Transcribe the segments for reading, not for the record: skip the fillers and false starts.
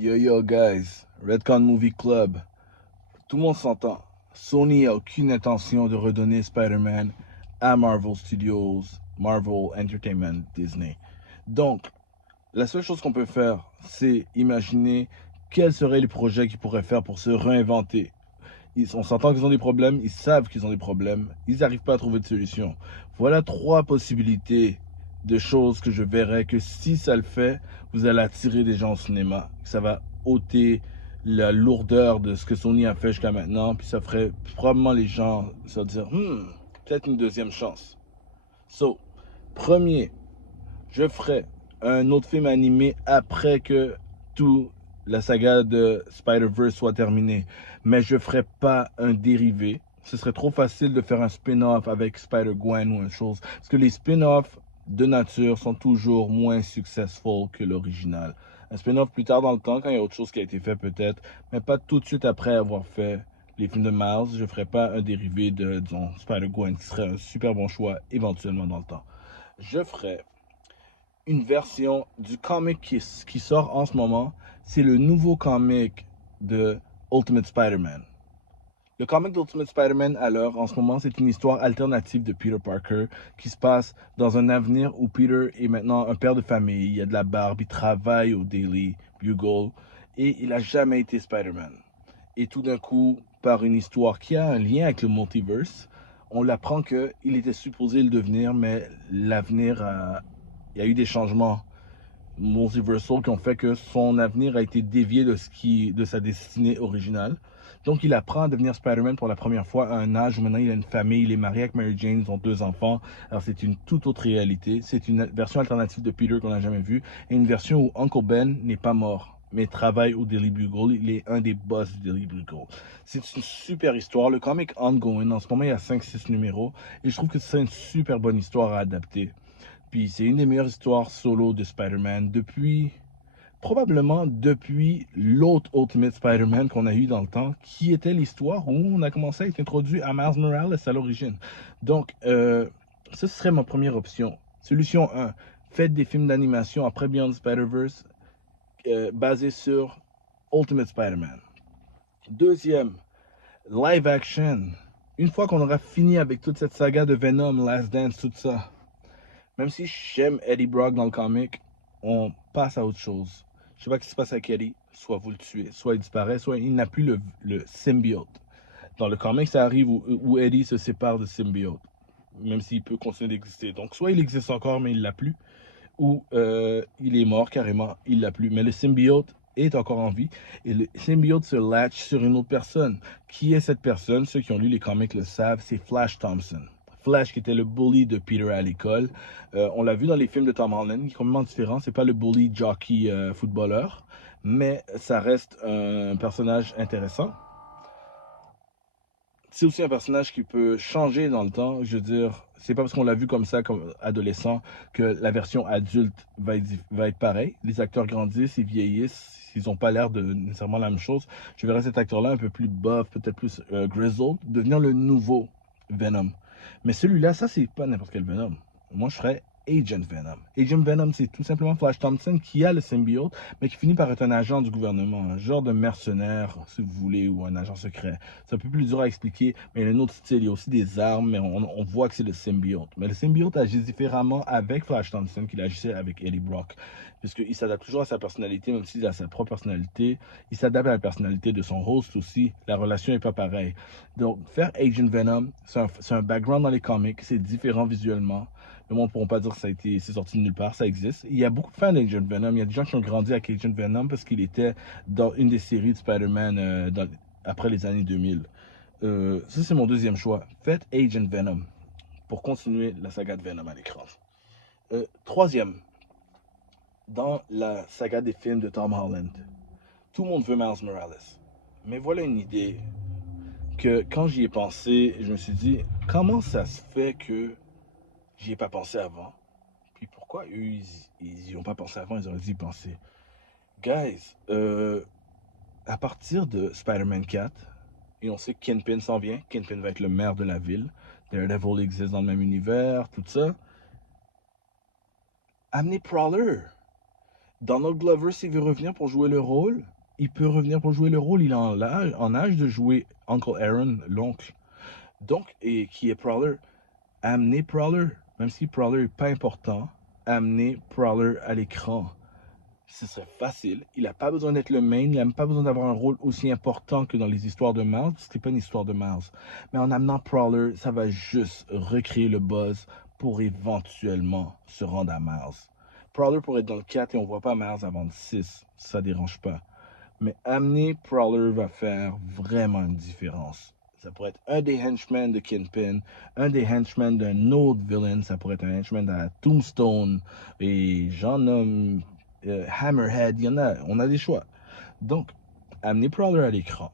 Yo yo guys, Redcon Movie Club. Tout le monde s'entend. Sony a aucune intention de redonner Spider-Man à Marvel Studios, Marvel Entertainment, Disney. Donc, la seule chose qu'on peut faire, c'est imaginer quels seraient les projets qu'ils pourraient faire pour se réinventer. On s'entend qu'ils ont des problèmes, ils savent qu'ils ont des problèmes, ils n'arrivent pas à trouver de solution. Voilà trois possibilités de choses que je verrais que si ça le fait, vous allez attirer des gens au cinéma. Ça va ôter la lourdeur de ce que Sony a fait jusqu'à maintenant, puis ça ferait probablement les gens se dire, peut-être une deuxième chance. So, premier, je ferai un autre film animé après que tout la saga de Spider-Verse soit terminée. Mais je ferai pas un dérivé. Ce serait trop facile de faire un spin-off avec Spider-Gwen ou une chose. Parce que les spin-offs de nature sont toujours moins successful que l'original. Un spin-off plus tard dans le temps, quand il y a autre chose qui a été fait peut-être, mais pas tout de suite après avoir fait les films de Miles. Je ferai pas un dérivé de, disons, Spider-Gwen, qui serait un super bon choix éventuellement dans le temps. Je ferai une version du comic qui sort en ce moment. C'est le nouveau comic de Ultimate Spider-Man. Le comic d'Ultimate Spider-Man, alors, en ce moment, c'est une histoire alternative de Peter Parker qui se passe dans un avenir où Peter est maintenant un père de famille. Il a de la barbe, il travaille au Daily Bugle et il n'a jamais été Spider-Man. Et tout d'un coup, par une histoire qui a un lien avec le multiverse, on l'apprend qu'il était supposé le devenir, mais l'avenir a, il y a eu des changements multiversal qui ont fait que son avenir a été dévié de sa destinée originale. Donc, il apprend à devenir Spider-Man pour la première fois à un âge où maintenant il a une famille, il est marié avec Mary Jane, ils ont deux enfants. Alors, c'est une toute autre réalité. C'est une version alternative de Peter qu'on n'a jamais vue et une version où Uncle Ben n'est pas mort, mais travaille au Daily Bugle. Il est un des boss du Daily Bugle. C'est une super histoire. Le comic ongoing, en ce moment, il y a 5-6 numéros et je trouve que c'est une super bonne histoire à adapter. Puis c'est une des meilleures histoires solo de Spider-Man depuis, probablement depuis l'autre Ultimate Spider-Man qu'on a eu dans le temps, qui était l'histoire où on a commencé à être introduit à Miles Morales à l'origine. Donc, ce serait ma première option. Solution 1, faites des films d'animation après Beyond Spider-Verse basés sur Ultimate Spider-Man. Deuxième, live action. Une fois qu'on aura fini avec toute cette saga de Venom, Last Dance, tout ça, même si j'aime Eddie Brock dans le comic, on passe à autre chose. Je sais pas ce qui se passe avec Eddie. Soit vous le tuez, soit il disparaît, soit il n'a plus le symbiote. Dans le comic, ça arrive où Eddie se sépare de symbiote, même s'il peut continuer d'exister. Donc, soit il existe encore, mais il l'a plus, ou il est mort carrément, il l'a plus. Mais le symbiote est encore en vie et le symbiote se latch sur une autre personne. Qui est cette personne? Ceux qui ont lu les comics le savent, c'est Flash Thompson. Flash qui était le bully de Peter à l'école. On l'a vu dans les films de Tom Holland, qui est complètement différent. C'est pas le bully jockey footballeur, mais ça reste un personnage intéressant. C'est aussi un personnage qui peut changer dans le temps. Je veux dire, c'est pas parce qu'on l'a vu comme ça, comme adolescent, que la version adulte va être pareille. Les acteurs grandissent, ils vieillissent, ils n'ont pas l'air de nécessairement la même chose. Je verrais cet acteur-là un peu plus buff, peut-être plus grizzled, devenir le nouveau Venom. Mais celui-là, ça, c'est pas n'importe quel Venom. Moi, je ferais Agent Venom. Agent Venom, c'est tout simplement Flash Thompson qui a le symbiote, mais qui finit par être un agent du gouvernement, un genre de mercenaire, si vous voulez, ou un agent secret. C'est un peu plus dur à expliquer, mais il y a un autre style. Il y a aussi des armes, mais on voit que c'est le symbiote. Mais le symbiote agit différemment avec Flash Thompson qu'il agissait avec Eddie Brock. Puisqu'il s'adapte toujours à sa personnalité, même s'il a sa propre personnalité. Il s'adapte à la personnalité de son host aussi. La relation n'est pas pareille. Donc, faire Agent Venom, c'est un background dans les comics. C'est différent visuellement. Le monde ne pourra pas dire que c'est sorti de nulle part, ça existe. Il y a beaucoup de fans d'Agent Venom. Il y a des gens qui ont grandi avec Agent Venom parce qu'il était dans une des séries de Spider-Man après les années 2000. Ça, c'est mon deuxième choix. Faites Agent Venom pour continuer la saga de Venom à l'écran. Troisième, dans la saga des films de Tom Holland, tout le monde veut Miles Morales. Mais voilà une idée que quand j'y ai pensé, je me suis dit, comment ça se fait que j'y ai pas pensé avant? Puis pourquoi eux, ils y ont pas pensé avant, ils auraient dû y penser. Guys, à partir de Spider-Man 4, et on sait que Kingpin s'en vient, Kingpin va être le maire de la ville, Daredevil existe dans le même univers, tout ça. Amenez Prowler. Donald Glover, s'il veut revenir pour jouer le rôle, il peut revenir pour jouer le rôle. Il est en âge de jouer Uncle Aaron, l'oncle. Donc, et qui est Prowler. Amener Prowler, même si Prowler n'est pas important, amener Prowler à l'écran. Ce serait facile. Il n'a pas besoin d'être le main, il n'a pas besoin d'avoir un rôle aussi important que dans les histoires de Miles, parce que c'est pas une histoire de Miles. Mais en amenant Prowler, ça va juste recréer le buzz pour éventuellement se rendre à Miles. Prowler pourrait être dans le 4 et on voit pas Miles avant le 6, ça dérange pas. Mais amener Prowler va faire vraiment une différence. Ça pourrait être un des henchmen de Kingpin, un des henchmen d'un autre villain, ça pourrait être un henchman de Tombstone, et j'en nomme Hammerhead, on a des choix. Donc, amener Prowler à l'écran,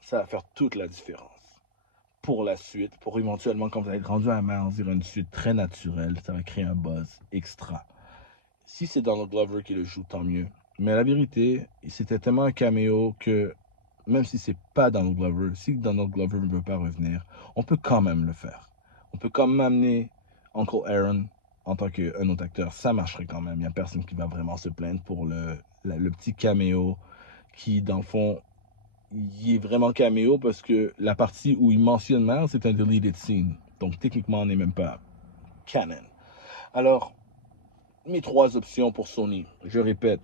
ça va faire toute la différence. Pour la suite, pour éventuellement, quand vous allez être rendu à Miles, il y aura une suite très naturelle, ça va créer un buzz extra. Si c'est Donald Glover qui le joue, tant mieux. Mais la vérité, c'était tellement un caméo que même si c'est pas Donald Glover, si Donald Glover ne veut pas revenir, on peut quand même le faire. On peut quand même amener Uncle Aaron en tant qu'un autre acteur. Ça marcherait quand même. Il n'y a personne qui va vraiment se plaindre pour le petit caméo qui, dans le fond, il est vraiment caméo parce que la partie où il mentionne Miles, c'est un deleted scene. Donc techniquement, on n'est même pas canon. Alors, mes 3 options pour Sony, je répète,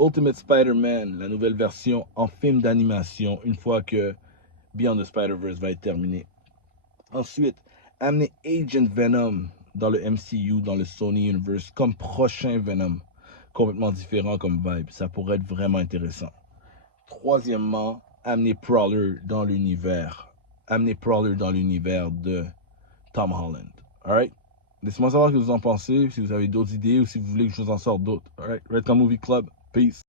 Ultimate Spider-Man, la nouvelle version en film d'animation, une fois que Beyond the Spider-Verse va être terminé. Ensuite, amener Agent Venom dans le MCU, dans le Sony Universe, comme prochain Venom. Complètement différent comme vibe. Ça pourrait être vraiment intéressant. Troisièmement, amener Prowler dans l'univers. Amener Prowler dans l'univers de Tom Holland. Alright? Laissez-moi savoir ce que vous en pensez, si vous avez d'autres idées ou si vous voulez que je vous en sorte d'autres. Alright? Redcon Movie Club. Peace.